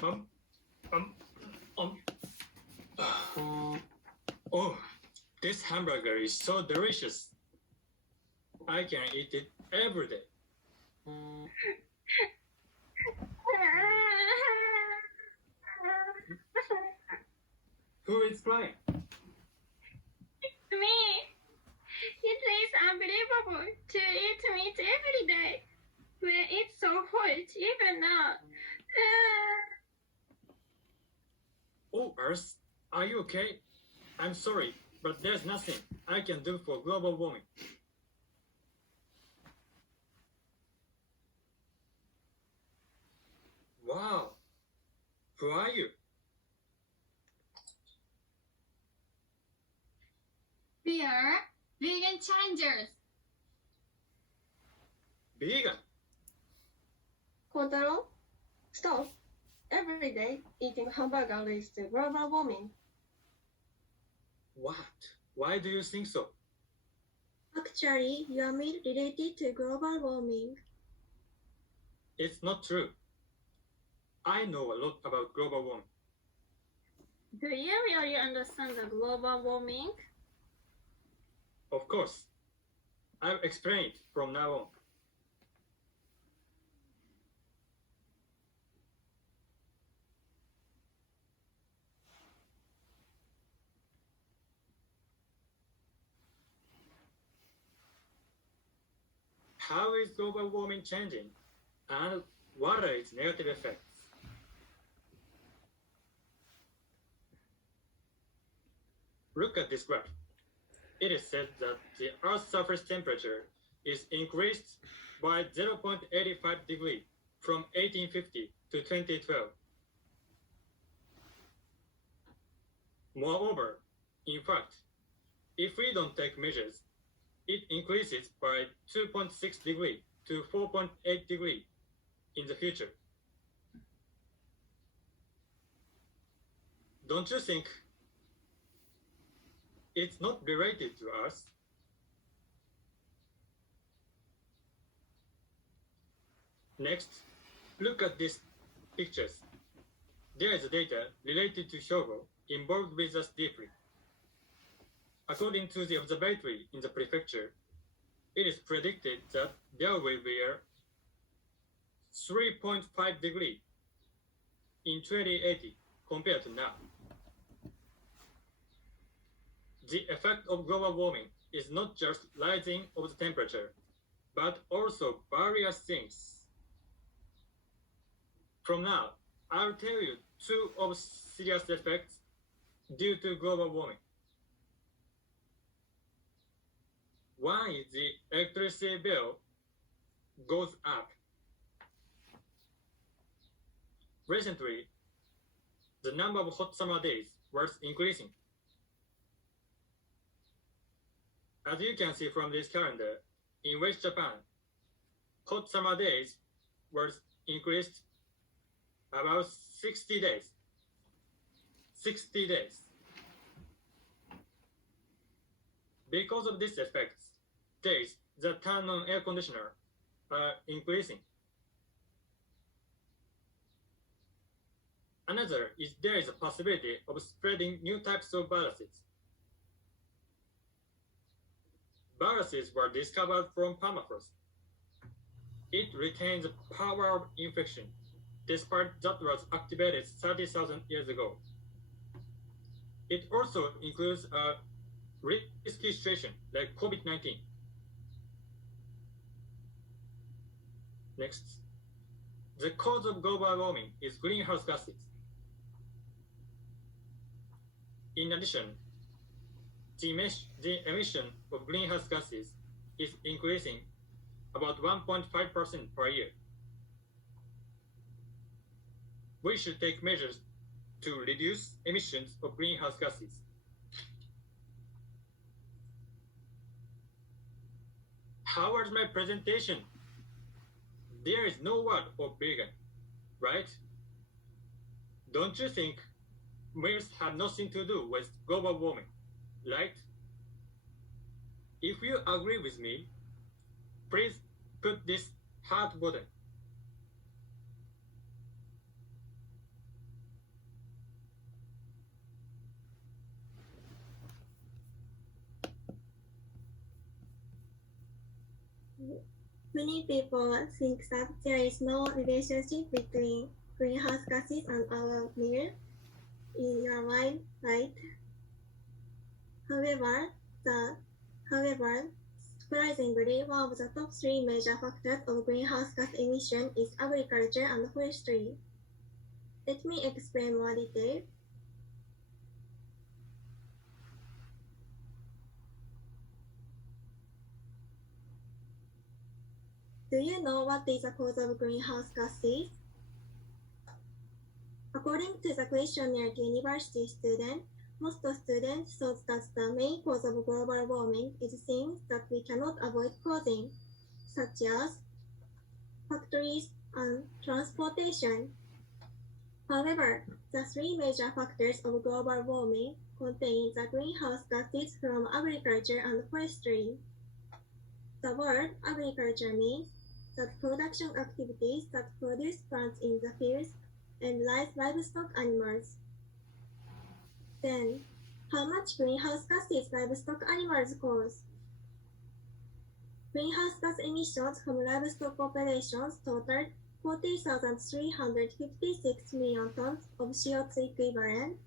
Um, um, oh, this hamburger is so delicious. I can eat it every day. Who is crying? It's me. It is unbelievable to eat meat every day when it's so hot, even now. Oh, Earth, are you okay? I'm sorry, but there's nothing I can do for global warming. Wow. Who are you? We are vegan challengers. Vegan? Kotaro, stop. Every day, eating hamburger leads to global warming. What? Why do you think so? Actually, your meat related to global warming. It's not true. I know a lot about global warming. Do you really understand the global warming? Of course. I'll explain it from now on. How is global warming changing, and what are its negative effects? Look at this graph. It is said that the Earth's surface temperature is increased by 0.85 degrees from 1850 to 2012. Moreover, in fact, if we don't take measures, it increases by 2.6 degrees to 4.8 degrees in the future. Don't you think it's not related to us? Next, look at these pictures. There is data related to Hyogo involved with us deeply. According to the observatory in the prefecture, it is predicted that there will be a 3.5 degrees in 2080 compared to now. The effect of global warming is not just rising of the temperature, but also various things. From now, I'll tell you two of serious effects due to global warming. One is the electricity bill goes up. Recently, the number of hot summer days was increasing. As you can see from this calendar, in West Japan, hot summer days was increased about 60 days. 60 days. Because of this effect, days that turn on air conditioner are increasing. Another is there is a possibility of spreading new types of viruses. Viruses were discovered from permafrost. It retains the power of infection, despite that was activated 30,000 years ago. It also includes a risky situation like COVID-19. Next, the cause of global warming is greenhouse gases. In addition, the emission of greenhouse gases is increasing about 1.5% per year. We should take measures to reduce emissions of greenhouse gases. How was my presentation? There is no word for vegan, right? Don't you think meals have nothing to do with global warming, right? If you agree with me, please put this heart button. Many people think that there is no relationship between greenhouse gases and our meal. You are right. However, surprisingly, one of the top three major factors of greenhouse gas emission is agriculture and forestry. Let me explain more detail. Do you know what is the cause of greenhouse gases? According to the questionnaire to university students, most students thought that the main cause of global warming is things that we cannot avoid causing, such as factories and transportation. However, the three major factors of global warming contain the greenhouse gases from agriculture and forestry. The word agriculture means that production activities that produce plants in the fields and raise livestock animals. Then, how much greenhouse gases livestock animals cause? Greenhouse gas emissions from livestock operations totaled 40,356 million tons of CO2 equivalent,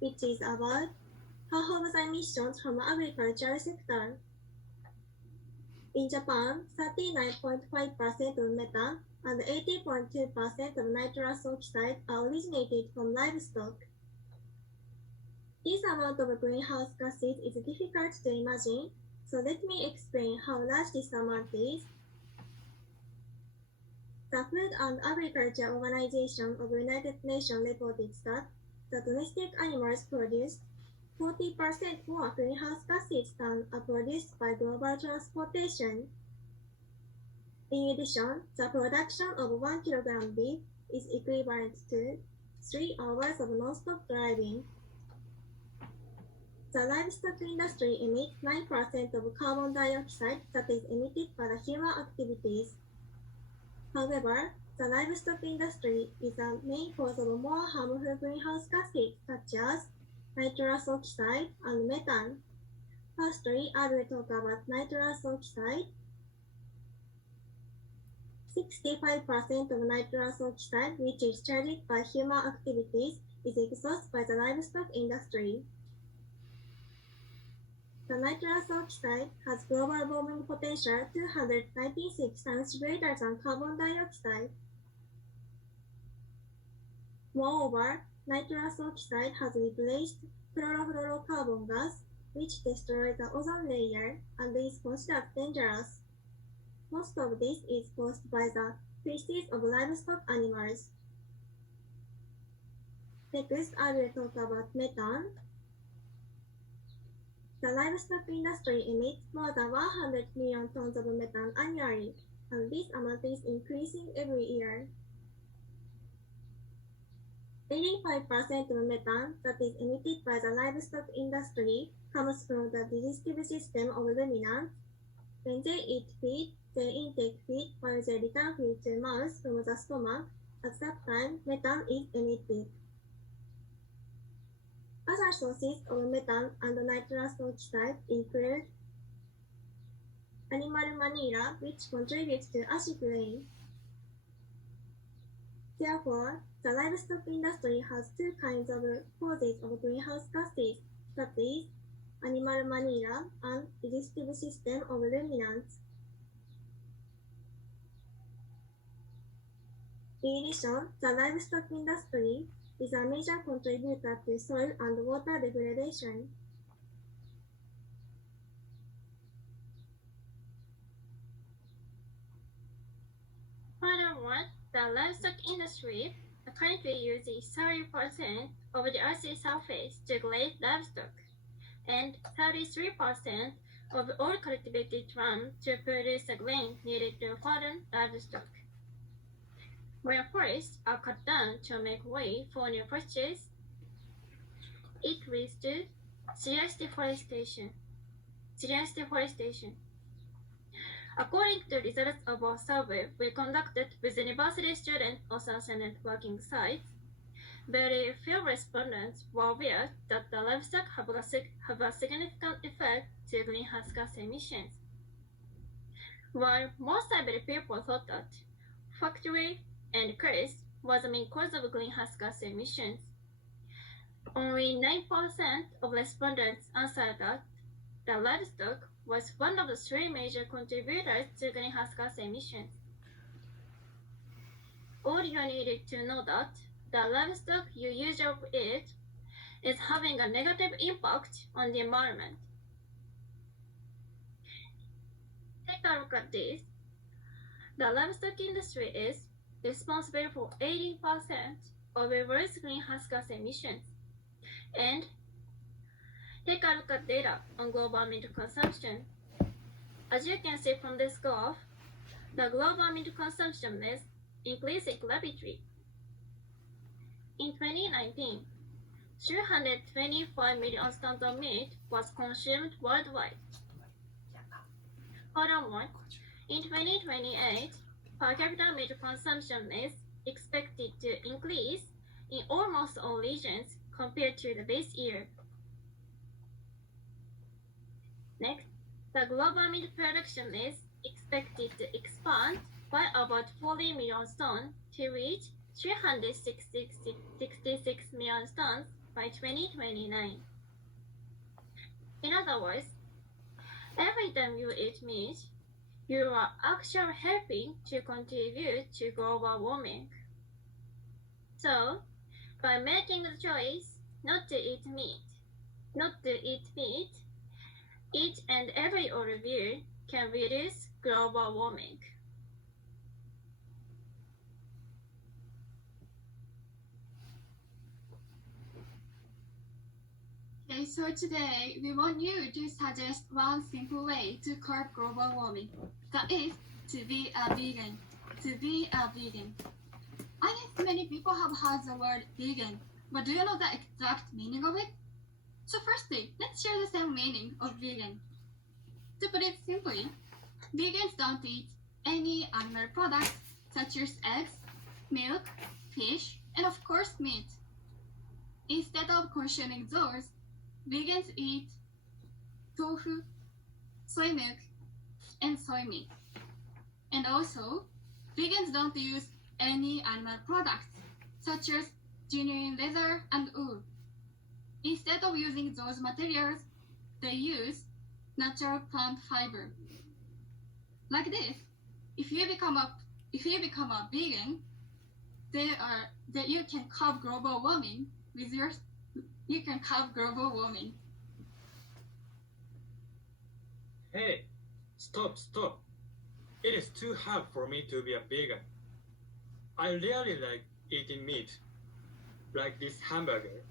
which is about half of the emissions from the agricultural sector. In Japan, 39.5% of methane and 80.2% of nitrous oxide are originated from livestock. This amount of greenhouse gases is difficult to imagine, so let me explain how large this amount is. The Food and Agriculture Organization of the United Nations reported that the domestic animals produce 40% more greenhouse gases than are produced by global transportation. In addition, the production of 1 kilogram beef is equivalent to 3 hours of non-stop driving. The livestock industry emits 9% of carbon dioxide that is emitted by the human activities. However, the livestock industry is the main cause of more harmful greenhouse gases such as nitrous oxide and methane. Firstly, I will talk about nitrous oxide. 65% of nitrous oxide, which is charged by human activities, is exhausted by the livestock industry. The nitrous oxide has global warming potential 296 times greater than carbon dioxide. Moreover, nitrous oxide has replaced chlorofluorocarbon gas, which destroys the ozone layer and is considered dangerous. Most of this is caused by the feces of livestock animals. Next, I will talk about methane. The livestock industry emits more than 100 million tons of methane annually, and this amount is increasing every year. 85% of methane that is emitted by the livestock industry comes from the digestive system of ruminants. When they eat feed, they intake feed while they return feed to mouth from the stomach. At that time, methane is emitted. Other sources of methane and nitrous oxide include animal manure, which contributes to acid rain. Therefore, the livestock industry has two kinds of causes of greenhouse gases, that is, animal manure and digestive system of ruminants. In addition, the livestock industry is a major contributor to soil and water degradation. Furthermore, the livestock industry currently uses 30% of the Earth's surface to graze livestock, and 33% of all cultivated land to produce the grain needed to fatten livestock. Where forests are cut down to make way for new pastures, it leads to serious deforestation. According to results of a survey we conducted with university students on social networking sites, very few respondents were aware that the livestock have a significant effect to greenhouse gas emissions. while most average people thought that factory and cars was the main cause of greenhouse gas emissions. Only 9% of respondents answered that the livestock was one of the three major contributors to greenhouse gas emissions. All you needed to know that the livestock you usually eat is having a negative impact on the environment. Take a look at this. The livestock industry is responsible for 80% of the world's greenhouse gas emissions. And take a look at data on global meat consumption. As you can see from this graph, the global meat consumption is increasing rapidly. In 2019, 325 million tons of meat was consumed worldwide. Furthermore, in 2028, per capita meat consumption is expected to increase in almost all regions compared to the base year. Next, the global meat production is expected to expand by about 40 million tons to reach 366 million tons by 2029. In other words, every time you eat meat, you are actually helping to contribute to global warming. So, by making the choice not to eat meat, each and every of you can reduce global warming. Okay, so today we want you to suggest one simple way to curb global warming. That is to be a vegan. To be a vegan. I guess many people have heard the word vegan, but do you know the exact meaning of it? So firstly, let's share the same meaning of vegan. To put it simply, vegans don't eat any animal products such as eggs, milk, fish, and of course meat. Instead of consuming those, vegans eat tofu, soy milk, and soy meat. And also, vegans don't use any animal products, such as genuine leather and wool. Instead of using those materials, they use natural plant fiber. Like this, if you become a vegan, you can curb global warming with your. You can curb global warming. Hey, stop. It is too hard for me to be a vegan. I really like eating meat, like this hamburger.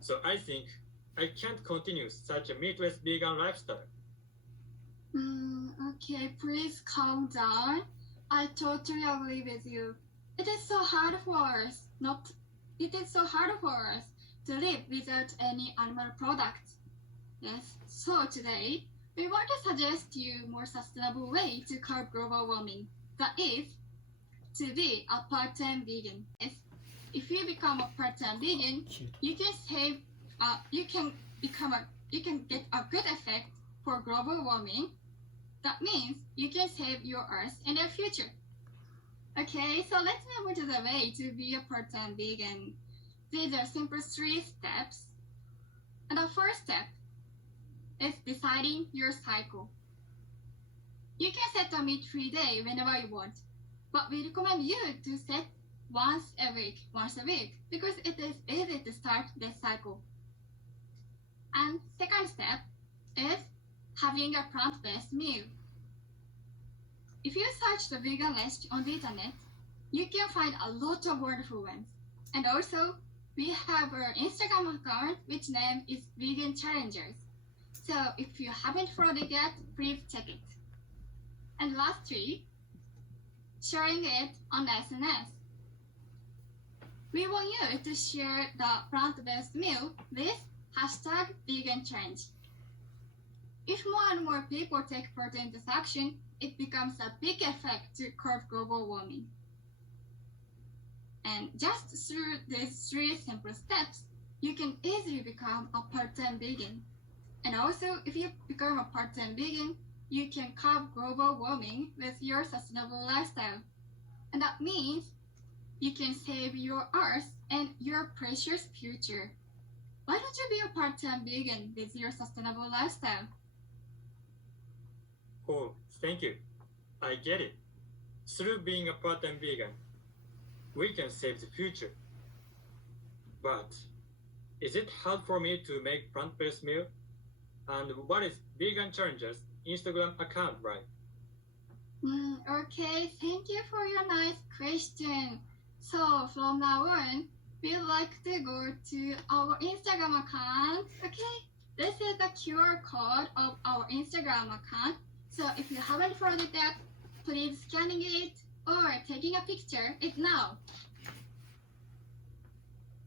So I think I can't continue such a meatless vegan lifestyle. Okay, please calm down. I totally agree with you. It is so hard for us to live without any animal products. Yes, so today we want to suggest you more sustainable way to curb global warming. That is to be a part-time vegan. Yes, if you become a part-time vegan, you can get a good effect for global warming. That means you can save your earth and your future. Okay, so let's move on to the way to be a part-time vegan. These are simple 3 steps. And the first step is deciding your cycle. You can set a meat-free day whenever you want, but we recommend you to set once a week, because it is easy to start this cycle. And second step is having a plant-based meal. If you search the vegan list on the internet, you can find a lot of wonderful ones. And also, we have our Instagram account which name is Vegan Challengers. So if you haven't followed it yet, please check it. And lastly, sharing it on SNS. We want you to share the plant-based meal with #VeganChallenge. If more and more people take part in this action, it becomes a big effect to curb global warming. And just through these 3 simple steps, you can easily become a part-time vegan. And also, if you become a part-time vegan, you can curb global warming with your sustainable lifestyle. And that means you can save your earth and your precious future. Why don't you be a part-time vegan with your sustainable lifestyle? Oh, thank you. I get it. Through being a part-time vegan, we can save the future. But is it hard for me to make plant-based meal? And what is Vegan Challengers Instagram account like? Okay, thank you for your nice question. So from now on, we'd like to go to our Instagram account. Okay, this is the QR code of our Instagram account. So if you haven't followed it yet, please scanning it or taking a picture it now.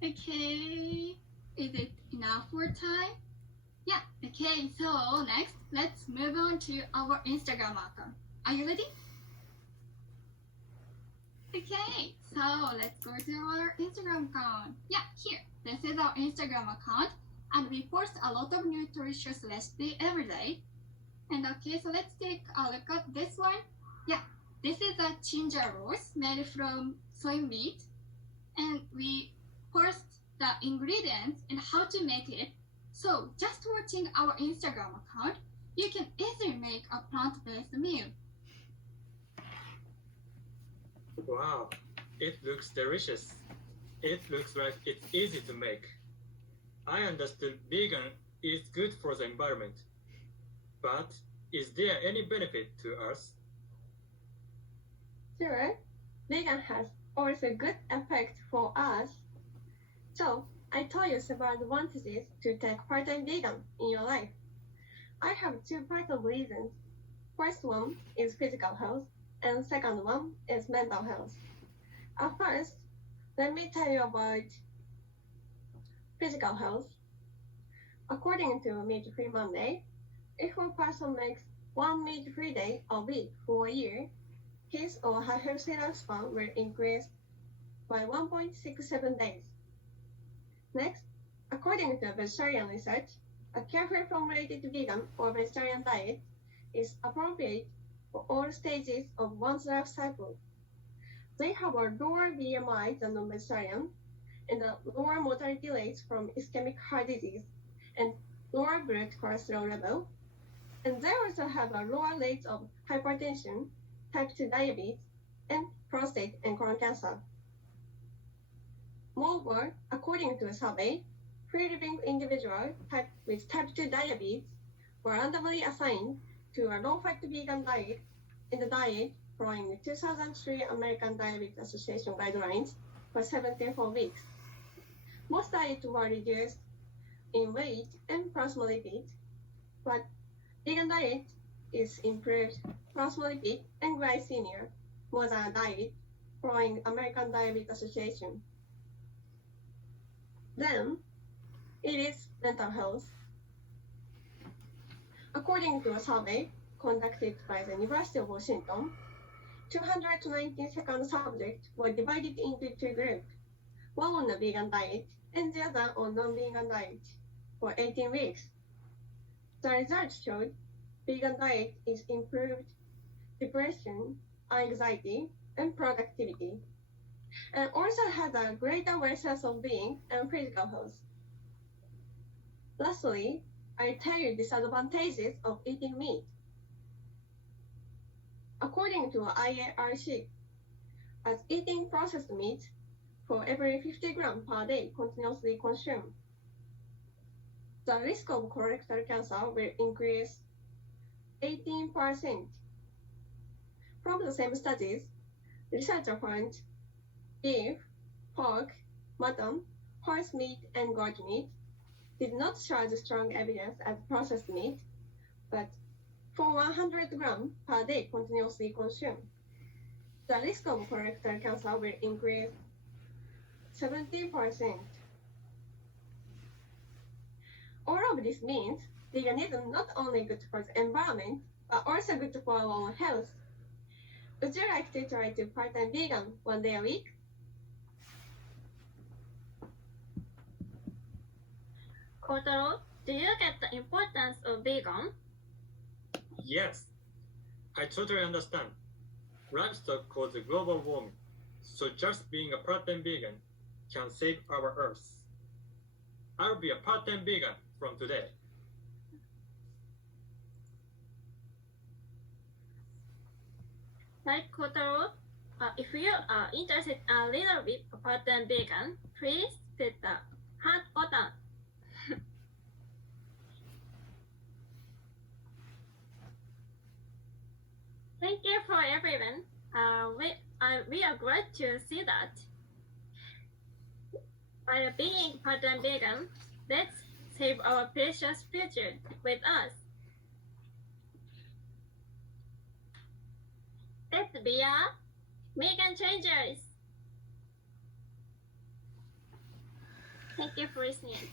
Okay, is it enough for time? Yeah, okay, so next, let's move on to our Instagram account. Are you ready? Okay, so let's go to our Instagram account. Yeah, here, this is our Instagram account, and we post a lot of nutritious recipes every day. And okay, so let's take a look at this one. Yeah, this is a ginger roast made from soy meat, and we post the ingredients and how to make it. So just watching our Instagram account, you can easily make a plant-based meal. Wow, it looks delicious. It looks like it's easy to make. I understood vegan is good for the environment. But is there any benefit to us? Sure, vegan has also good effect for us. So I told you several advantages to take part-time vegan in your life. I have two parts of reasons. First one is physical health, and second one is mental health. At first, let me tell you about physical health. According to Meat-Free Monday, if a person makes one meat-free day a week for a year, his or her healthy lifespan will increase by 1.67 days. Next, according to vegetarian research, a carefully formulated vegan or vegetarian diet is appropriate for all stages of one's life cycle. They have a lower BMI than non-vegetarian and a lower mortality rates from ischemic heart disease and lower blood cholesterol level. And they also have a lower rate of hypertension, type 2 diabetes, and prostate and colon cancer. Moreover, according to a survey, free-living individuals with type 2 diabetes were randomly assigned to a low-fat vegan diet and the diet following the 2003 American Diabetes Association guidelines for 74 weeks. Most diets were reduced in weight and plasma lipid, but vegan diet is improved plasma lipid and glycemia more than a diet following American Diabetes Association. Then, it is mental health. According to a survey conducted by the University of Washington, 219 second subjects were divided into two groups, one on a vegan diet and the other on non-vegan diet, for 18 weeks. The results showed vegan diet is improved depression, anxiety, and productivity, and also has a greater well-sense of being and physical health. Lastly, I tell you disadvantages of eating meat. According to IARC, as eating processed meat for every 50 grams per day continuously consumed, the risk of colorectal cancer will increase 18%. From the same studies, researchers found beef, pork, mutton, horse meat, and goat meat did not show as strong evidence as processed meat, but for 100 grams per day continuously consumed, the risk of colorectal cancer will increase 70%. All of this means veganism not only good for the environment, but also good for our own health. Would you like to try to part-time vegan one day a week? Kotaro, do you get the importance of vegan? Yes, I totally understand. Livestock causes global warming, so just being a part-time vegan can save our Earth. I'll be a part-time vegan from today. Like Kotaro, if you are interested a little bit part-time vegan, please hit the heart button. Thank you for everyone. We are glad to see that. By being part-time vegan, let's save our precious future with us. Let's be a vegan changers. Thank you for listening.